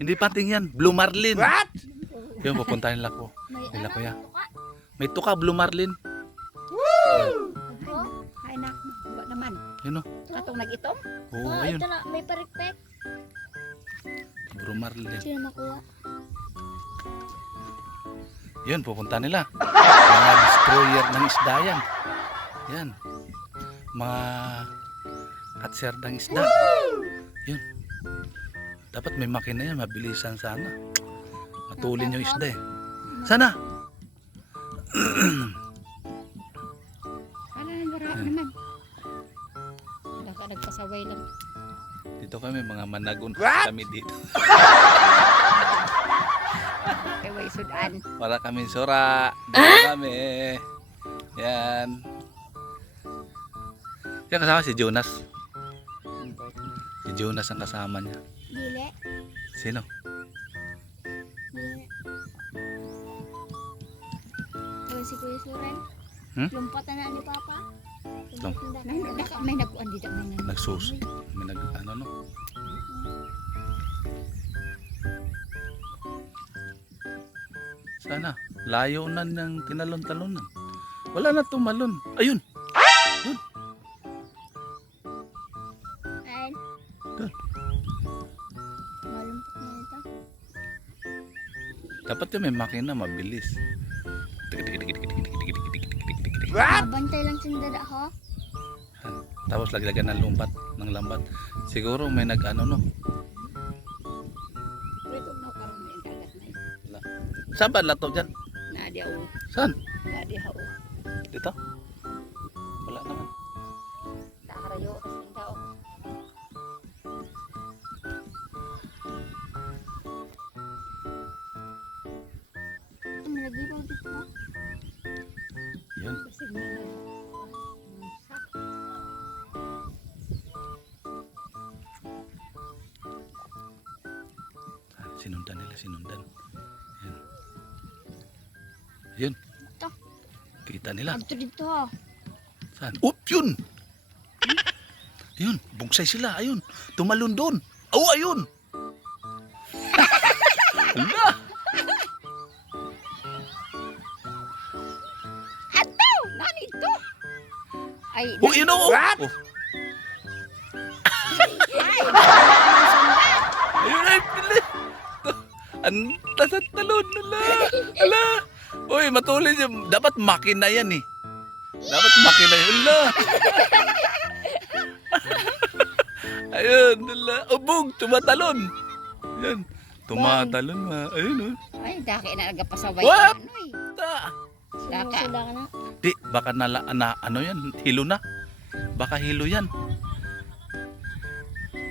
Hindi pating yan. Blue Marlin. What? Yun, pupuntahan nila ko. May Nila ano, kuya. tuka. May tuka, Blue Marlin. Ito. Ay nak, wa naman. Yun o. Katong nag-itom. Oo, Oh, ayun. ito na, may parikpek. Blue Marlin. Sino makuha? Yun, pupunta nila. Mga destroyer ng isda yan. Yan. Mga katser ng isda. Yun. Dapat may makina yan, mabilisan sana. Matulin yung isda eh. Sana! Ala wala Hmm. naman. Baka nagpasaway lang. Dito kami, mga managon kami dito. Kay way sudan. Para kami sura. Dito kami. Yan. Yan kasama si Jonas. Si Jonas ang kasama niya. Sino? Ayun si Kuya Suren. Hmm? Lumpatan na ni Papa. Lum- May nag may nag-uan dito Nagsus. May nag, ano no? Sana. Layo na ng tinalon-talonan. Wala na tumalon. Ayun. Ayun. Malumpot Dapat yung may makina mabilis. What? Mabantay lang sindada ho. Tapos laglagan ng lumbat ng lambat. Siguro may nag ano no. Saan ba lato dyan? Nadia o. Saan? Nadia o. Dito? May nag Sinundan nila, sinundan. Yan. Yun. Ito. Kita nila. Ito dito ho. Saan? Up, yun! Ayun, bugsay sila. Ayun, tumalon doon. Oh, ayun! Hala! Ay, Oh, yun oh! What? Oh. Ayun ay, pili! Ang tasat talon nila. Hala! Uy, matulin yung... Dapat makina yan eh. Dapat makina yan. Hala! Ayun, hala. Ubog, tumatalon. Yan. Tumatalon ma. Ayun oh. ay daki na nagapasaway What? ano eh. Ta. Laka. Sinusula ka na. Di, baka nala, na, ano yan, hilo na. Baka hilo yan.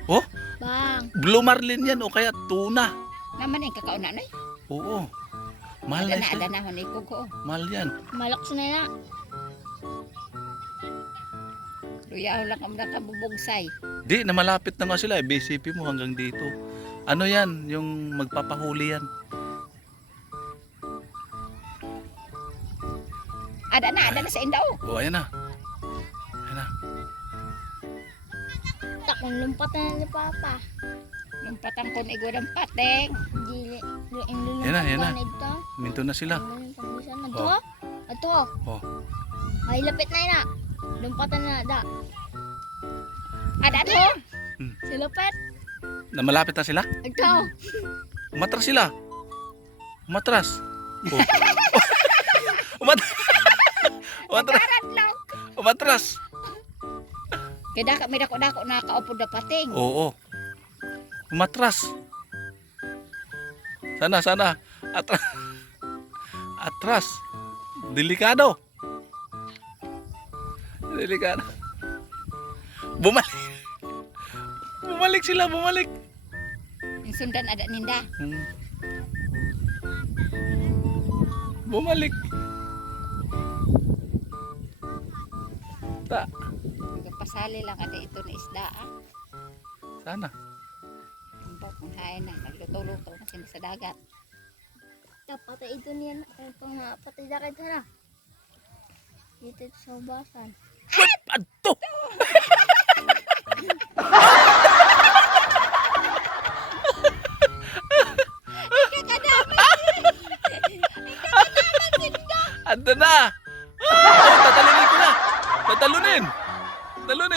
Oh, Bang. blue marlin yan o kaya tuna. Naman ang kakauna no eh. Oo. Mahal Ada na na, ada na honay ko ko. Mahal yan. Malakas na yan. Luya lang ang nakabubugsay. Di, na malapit na nga sila. eh. BCP mo hanggang dito. Ano yan? Yung magpapahuli yan. Sa indaw. O, ayan na. Ayan na. Takong lumpatan na ni Papa. Lumpatan ko ni Igor ang pateng. Dili. Yung lulong Yan na, yan na. Minto na sila. Na ito. Oh. Ito. Oh. Ay, lapit na yun ah. Lumpatan na da. Ada to. Hmm. Si lapit. Na malapit na sila? Ito. Umatras sila. Umatras. Oh. Umat Umatras. Umatras. Kaya dako may dako dako nakaupo na pating. Oo. Umatras. Sana, sana. Atras. Atras. Delikado. Delikado. Bumalik. Bumalik sila, bumalik. Yung sundan ada ninda. Hmm. Bumalik. Ta. Nagpasali lang ada ito na isda ah. Sana. Tumpok kung hain na nagluto-luto na sila sa dagat. Tapatay ito niyan. Ay, pang patay na kayo na. Dito sa ubasan. Adto.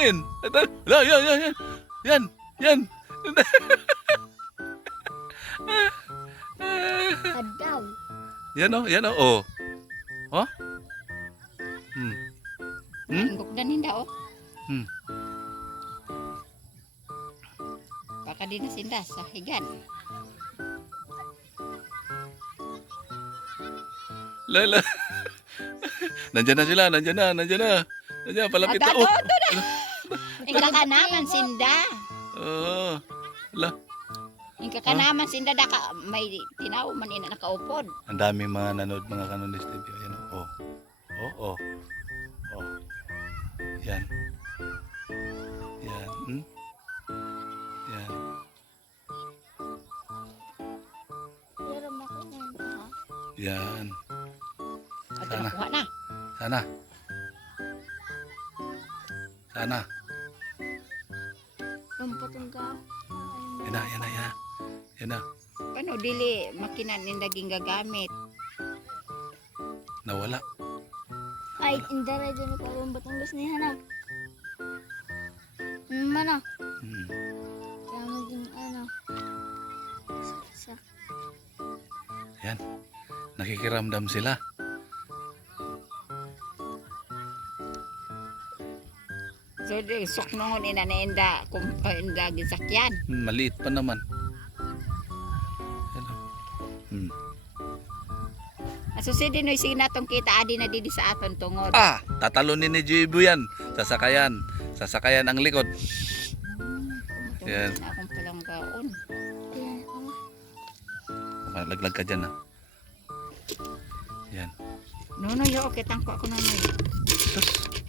Tatalunin! Tatal Ala, yan, yan, yan! Yan! Yan! Kadaw. yan o, yan o. Oh. Oh? Hmm. Hmm? Ang gukdan hindi oh. Hmm. Baka di na sindas sa higan. Lala. nandyan na sila, nandyan na, nandyan na. Nandyan, palapit na. Ata, Oh. Ito na. Ingka ka naman sinda. Oh. Ala. Ingka ka naman sinda daka may tinaw man ina nakaupod. Ang dami mga nanood mga kanonis TV. Ayan o. Oh. Oh, oh. Oh. Yan. Yan. Hmm? Yan. Yan. Sana. Sana. Sana. Yung patong ka. Yan na, yan na, yan na. Yan na. Paano dili makinan ni naging gagamit. Nawala. Ay, indara dyan ko yung batong gas ni Hanap. Hmm, mana? Hmm. Kaya maging ano. Sa, sa. Yan. Nakikiramdam sila. So di suknongon ina na inda kung inda gisakyan. Hmm, maliit pa naman. Yan o. Hmm. Aso si dinoy sige natong kita adi na didi sa aton tungod. Ah! Tatalunin ni Jibo yan. Sasakayan. Sasakayan ang likod. Tungod Yan. akong palanggaon. Kaya, ano. Malaglag ka dyan ah. Yan. Nuno yo okay tangko ako nuno. Sus.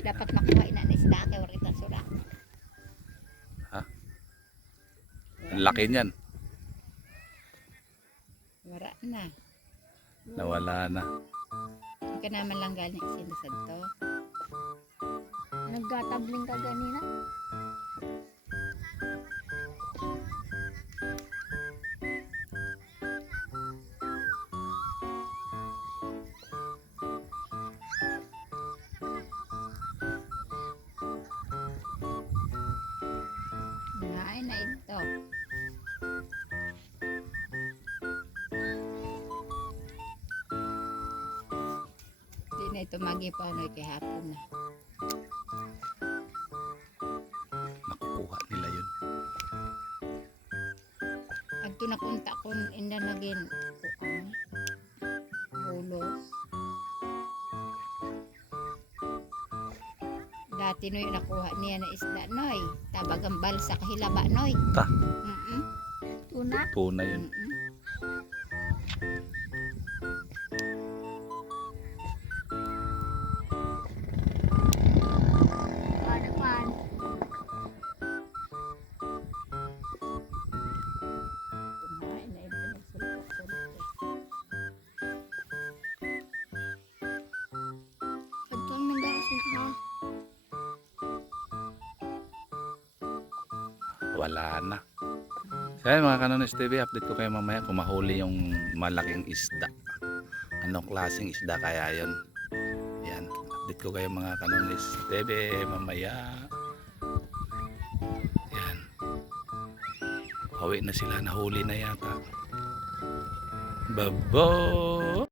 Dapat makuha ina ni isda kay warita sura. Ang laki niyan. Wala na. Nawala na. Ka naman lang galing sinasad to. Nagkatabling ka ganina. Na ito magipanoy kay hapon na. Nakukuha nila yun. Adto na kunta kun inda nagin kuan. Bulos. Dati noy nakuha niya na isda noy. Tabag ang balsa kahilaba noy. Ta. Mm-mm. Tuna. Tuna yun. Mm-mm. Paano Wala na. Kaya mga kanonis TV, update ko kayo mamaya kung mahuli yung malaking isda. Anong klaseng isda kaya yun? Yan. Update ko kayo mga kanonis TV mamaya. Yan. Hawi na sila. Nahuli na yata. Babo!